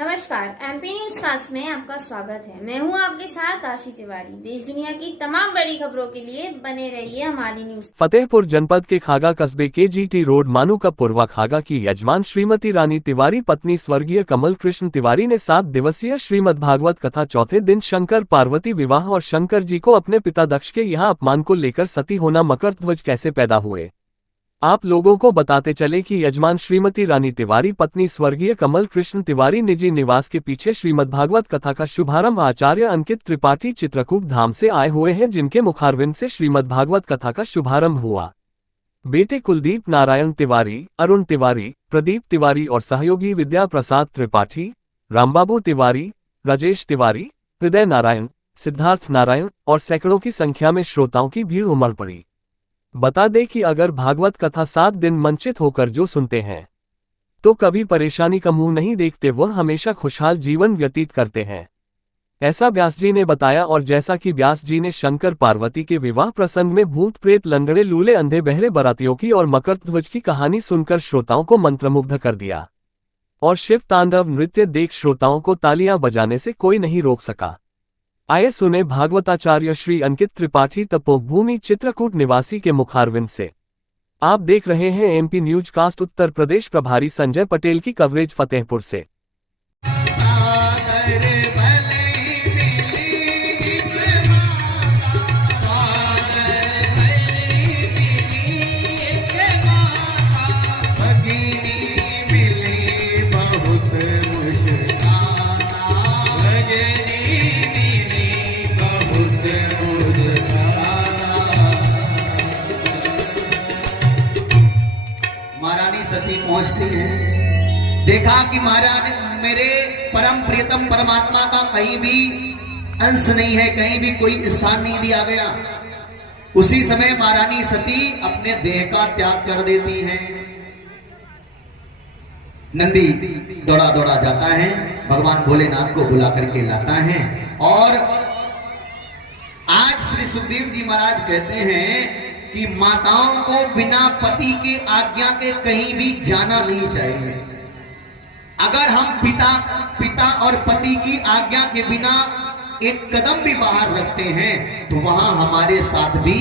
नमस्कार, MP news cast में आपका स्वागत है। मैं हूं आपके साथ आशी तिवारी। देश दुनिया की तमाम बड़ी खबरों के लिए बने रहिए हमारी न्यूज। फतेहपुर जनपद के खागा कस्बे के जीटी रोड मानूकापुरवा खागा की यजमान श्रीमती रानी तिवारी पत्नी स्वर्गीय कमल कृष्ण तिवारी ने 7 दिवसीय श्रीमद् भागवत कथा चौथे दिन शंकर पार्वती विवाह और शंकर जी को अपने पिता दक्ष के यहाँ अपमान को लेकर सती होना मकर ध्वज कैसे पैदा हुए, आप लोगों को बताते चले कि यजमान श्रीमती रानी तिवारी पत्नी स्वर्गीय कमल कृष्ण तिवारी निजी निवास के पीछे श्रीमद्भागवत कथा का शुभारंभ आचार्य अंकित त्रिपाठी चित्रकूट धाम से आए हुए हैं, जिनके मुखारविंद से श्रीमद्भागवत कथा का शुभारंभ हुआ। बेटे कुलदीप नारायण तिवारी, अरुण तिवारी, प्रदीप तिवारी और सहयोगी विद्या प्रसाद त्रिपाठी, रामबाबू तिवारी, राजेश तिवारी, हृदय नारायण, सिद्धार्थ नारायण और सैकड़ों की संख्या में श्रोताओं की भीड़ उमड़ पड़ी। बता दें कि अगर भागवत कथा 7 दिन मंचित होकर जो सुनते हैं तो कभी परेशानी का मुंह नहीं देखते, वह हमेशा खुशहाल जीवन व्यतीत करते हैं, ऐसा व्यास जी ने बताया। और जैसा कि व्यास जी ने शंकर पार्वती के विवाह प्रसंग में भूत प्रेत लंगड़े लूले अंधे बहरे बारातियों की और मकर ध्वज की कहानी सुनकर श्रोताओं को मंत्रमुग्ध कर दिया और शिव तांडव नृत्य देख श्रोताओं को तालियां बजाने से कोई नहीं रोक सका। आइए सुने भागवताचार्य श्री अंकित त्रिपाठी तपोभूमि चित्रकूट निवासी के मुखारविंद से। आप देख रहे हैं MP news cast Uttar Pradesh प्रभारी संजय पटेल की कवरेज फतेहपुर से। सती पहुंचती है, देखा कि महाराज मेरे परम प्रियतम परमात्मा का कहीं भी अंश नहीं है, कहीं भी कोई स्थान नहीं दिया गया। उसी समय महारानी सती अपने देह का त्याग कर देती है। नंदी दौड़ा दौड़ा जाता है, भगवान भोलेनाथ को बुला करके लाता है। और आज श्री सुखदेव जी महाराज कहते हैं कि माताओं को बिना पति के आज्ञा के कहीं भी जाना नहीं चाहिए। अगर हम पिता और पति की आज्ञा के बिना एक कदम भी बाहर रखते हैं तो वहां हमारे साथ भी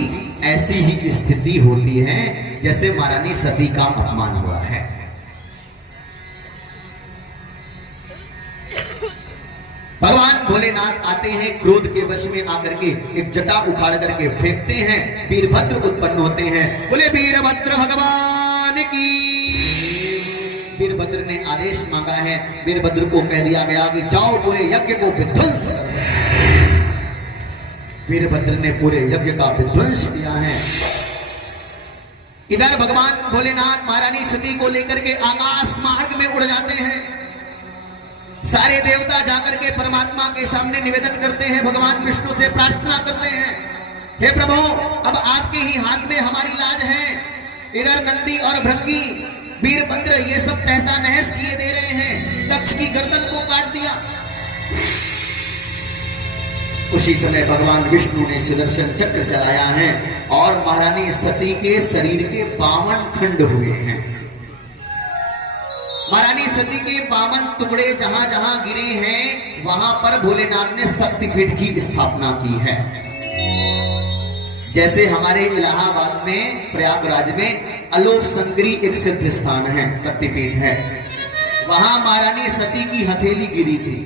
ऐसी ही स्थिति होती है जैसे महारानी सती का अपमान हुआ है। भगवान भोलेनाथ आते हैं, क्रोध के वश में आकर के एक जटा उखाड़ करके फेंकते हैं, वीरभद्र उत्पन्न होते हैं। बोले वीरभद्र भगवान की। वीरभद्र ने आदेश मांगा है, वीरभद्र को कह दिया गया कि जाओ पूरे यज्ञ को विध्वंस। वीरभद्र ने पूरे यज्ञ का विध्वंस किया है। इधर भगवान भोलेनाथ महारानी सती को लेकर के आकाश मार्ग में उड़ जाते हैं। सारे देवता जाकर के परमात्मा के सामने निवेदन करते हैं, भगवान विष्णु से प्रार्थना करते हैं, हे प्रभु अब आपके ही हाथ में हमारी लाज है। इधर नंदी और भृंगी वीरभद्र ये सब तहसा नहस किए दे रहे हैं, दक्ष की गर्दन को काट दिया। उसी समय भगवान विष्णु ने सुदर्शन चक्र चलाया है और महारानी सती के शरीर के 52 खंड हुए हैं। महारानी सती के 52 टुकड़े जहां जहां गिरे हैं वहां पर भोलेनाथ ने शक्तिपीठ की स्थापना की है। जैसे हमारे इलाहाबाद में प्रयागराज में अलोप शंकरी एक सिद्ध स्थान है, शक्तिपीठ है, वहां महारानी सती की हथेली गिरी थी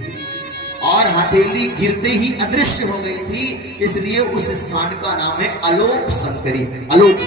और हथेली गिरते ही अदृश्य हो गई थी, इसलिए उस स्थान का नाम है अलोप शंकरी। अलोप